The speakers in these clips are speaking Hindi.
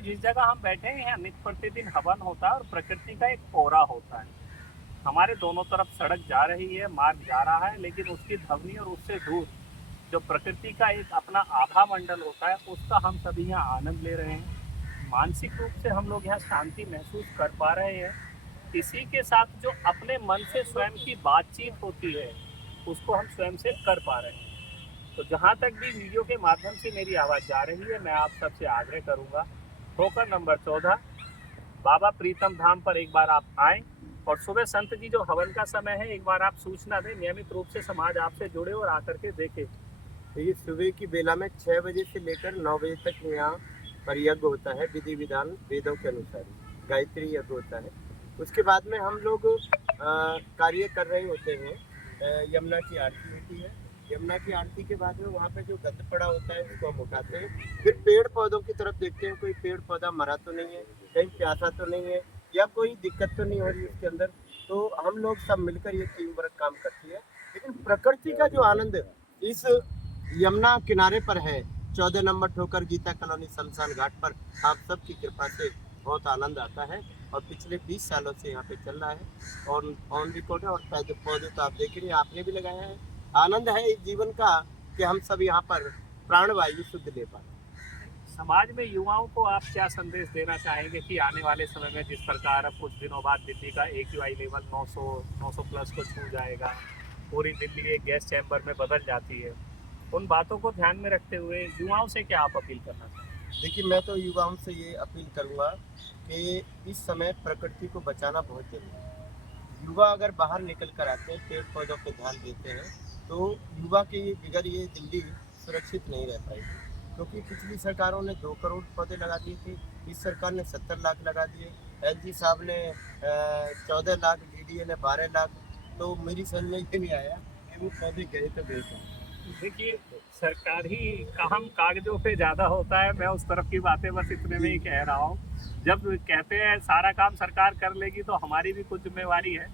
देखिए, जिस जगह हम बैठे हैं यहाँ नित्य प्रतिदिन हवन होता है और प्रकृति का एक कोहरा होता है। हमारे दोनों तरफ सड़क जा रही है, मार्ग जा रहा है, लेकिन उसकी ध्वनि और उससे दूर जो प्रकृति का एक अपना आभा मंडल होता है, उसका हम सभी यहाँ आनंद ले रहे हैं। मानसिक रूप से हम लोग यहाँ शांति महसूस कर पा रहे हैं। इसी के साथ जो अपने मन से स्वयं की बातचीत होती है, उसको हम स्वयं से कर पा रहे हैं। तो जहाँ तक भी वीडियो के माध्यम से मेरी आवाज़ जा रही है, मैं आप सबसे आग्रह करूँगा, ठोकर नंबर 14 बाबा प्रीतम धाम पर एक बार आप आएँ और सुबह संत जी जो हवन का समय है, एक बार आप सूचना दें। नियमित रूप से समाज आपसे जुड़े और आकर के देखे। देखिए, सुबह की बेला में 6 बजे से लेकर 9 बजे तक यहाँ पर यज्ञ होता है, विधि विधान वेदों के अनुसार गायत्री यज्ञ होता है। उसके बाद में हम लोग कार्य कर रहे होते हैं। यमुना की आरती होती है। यमुना की आरती के बाद में वहाँ पे जो गंद पड़ा होता है उसको हम उठाते हैं। फिर पेड़ पौधों की तरफ देखते हैं, कोई पेड़ पौधा मरा तो नहीं है, कहीं प्यासा तो नहीं है, या कोई दिक्कत तो नहीं हो रही उसके अंदर। तो हम लोग सब मिलकर ये टीम वर्क काम करती है। लेकिन प्रकृति का जो आनंद इस यमुना किनारे पर है, 14 नंबर ठोकर गीता कॉलोनी शमशान घाट पर, आप सबकी कृपा से बहुत आनंद आता है। और पिछले 20 सालों से यहाँ पे चल रहा है और ऑन रिकॉर्ड है। और पौधे पौधे तो आप देख रहे हैं, आपने भी लगाया है। आनंद है इस जीवन का कि हम सब यहाँ पर प्राणवायु शुद्ध ले पाए। समाज में युवाओं को आप क्या संदेश देना चाहेंगे कि आने वाले समय में जिस प्रकार अब कुछ दिनों बाद दिल्ली का AQI लेवल 900 प्लस को छू जाएगा, पूरी दिल्ली एक गैस चैम्बर में बदल जाती है, उन बातों को ध्यान में रखते हुए युवाओं से क्या आप अपील करना चाहेंगे? देखिए, मैं तो युवाओं से ये अपील करूँगा कि इस समय प्रकृति को बचाना बहुत जरूरी है। युवा अगर बाहर निकल कर आते हैं, पेड़ पौधों पर ध्यान देते हैं, तो युवा के बगैर ये दिल्ली सुरक्षित नहीं रह पाएगी। क्योंकि पिछली सरकारों ने 2 करोड़ पौधे लगा दिए थे, इस सरकार ने 70 लाख लगा दिए, LG साहब ने 14 लाख, DDA ने 12 लाख। तो मेरी समझ में ये नहीं आया कि वो पौधे गए तो गए कहाँ। देखिए, सरकारी काम कागजों पे ज़्यादा होता है। मैं उस तरफ की बातें बस इतने में ही कह रहा हूँ। जब कहते हैं सारा काम सरकार कर लेगी, तो हमारी भी कुछ जिम्मेवारी है।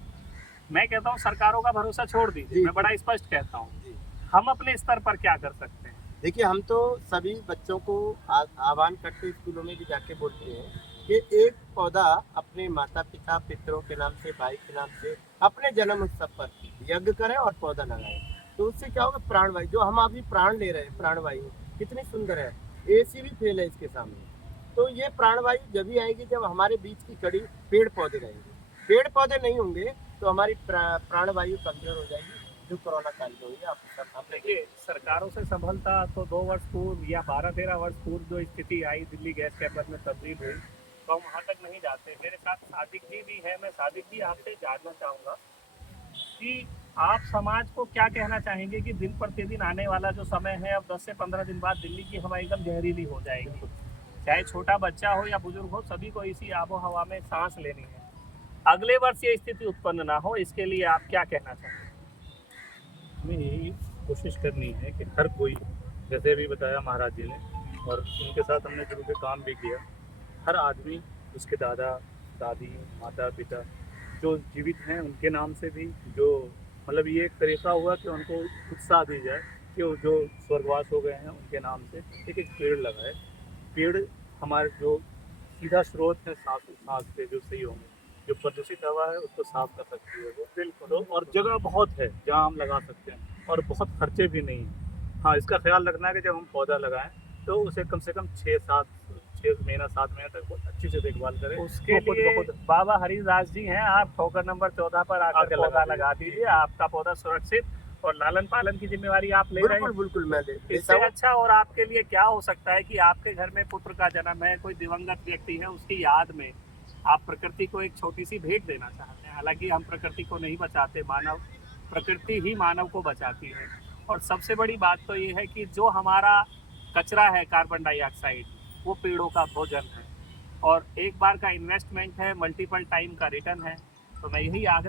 मैं कहता हूँ सरकारों का भरोसा छोड़ दीजिए, मैं बड़ा स्पष्ट कहता हूँ। जी। हम अपने स्तर पर क्या कर सकते हैं? देखिए, हम तो सभी बच्चों को आह्वान करते स्कूलों में भी जाके बोलते हैं कि एक पौधा अपने माता पिता पितरों के नाम से, भाई के नाम से, अपने जन्म उत्सव पर यज्ञ करें और पौधा लगाएं। तो उससे क्या होगा, प्राणवायु जो हम अभी प्राण ले रहे हैं, प्राणवायु कितनी सुंदर है। AC भी फेल है इसके सामने। तो ये प्राणवायु जब ही आएगी जब हमारे बीच की कड़ी पेड़ पौधे रहेंगे। पेड़ पौधे नहीं होंगे तो हमारी प्राणवायु कमजोर हो जाएगी, जो कोरोना काल में हुई अब देखिए, सरकारों से संभलता तो 2 वर्ष पूर्व या 12-13 वर्ष पूर्व जो स्थिति आई, दिल्ली गैस चैम्बर में तब्दील हुई, तो हम वहाँ तक नहीं जाते। मेरे साथ सादिक जी भी है। मैं सादिक जी आपसे जानना चाहूँगा कि आप समाज को क्या कहना चाहेंगे कि दिन प्रतिदिन आने वाला जो समय है, अब 10 से 15 दिन बाद दिल्ली की हवा एकदम जहरीली हो जाएगी। चाहे छोटा बच्चा हो या बुजुर्ग हो, सभी को इसी आबो हवा में सांस लेनी है। अगले वर्ष ये स्थिति उत्पन्न ना हो, इसके लिए आप क्या कहना चाहेंगे? हमें यही कोशिश करनी है कि हर कोई, जैसे अभी बताया महाराज जी ने, और उनके साथ हमने शुरू से काम भी किया, हर आदमी, उसके दादा दादी, माता पिता जो जीवित हैं उनके नाम से भी, जो मतलब ये एक तरीका हुआ कि उनको उत्साह दी जाए कि वो जो स्वर्गवास हो गए हैं उनके नाम से एक एक पेड़ लगाए। पेड़ हमारे जो सीधा स्रोत है सांस के जो सही होंगे, जो प्रदूषित हवा है उसको साफ कर सकती है वो। बिल्कुल। तो और जगह बहुत है जहाँ हम लगा सकते हैं और बहुत खर्चे भी नहीं हैं। हाँ, इसका ख्याल रखना है कि जब हम पौधा लगाएं तो उसे कम से कम 6 महीना 7 महीने तक बहुत अच्छी से देखभाल करें। उसके वो लिए खुद बाबा हरिदास जी हैं, आप ठोकर नंबर 14 पर आकर आकर पौधा लगा लगा दीजिए। दीजिए। आपका पौधा सुरक्षित और लालन पालन की जिम्मेवारी आप ले रहे बिल्कुल हैं। बिल्कुल मैं लेता इससे हूँ। अच्छा और आपके लिए क्या हो सकता है कि आपके घर में पुत्र का जन्म है, कोई दिवंगत व्यक्ति है, उसकी याद में आप प्रकृति को एक छोटी सी भेंट देना चाहते हैं। हालांकि हम प्रकृति को नहीं बचाते, मानव, प्रकृति ही मानव को बचाती है। और सबसे बड़ी बात तो ये है कि जो हमारा कचरा है कार्बन डाइऑक्साइड, वो पेड़ों का भोजन है और एक बार का इन्वेस्टमेंट है, मल्टीपल टाइम का रिटर्न है। तो मैं यही आग्रह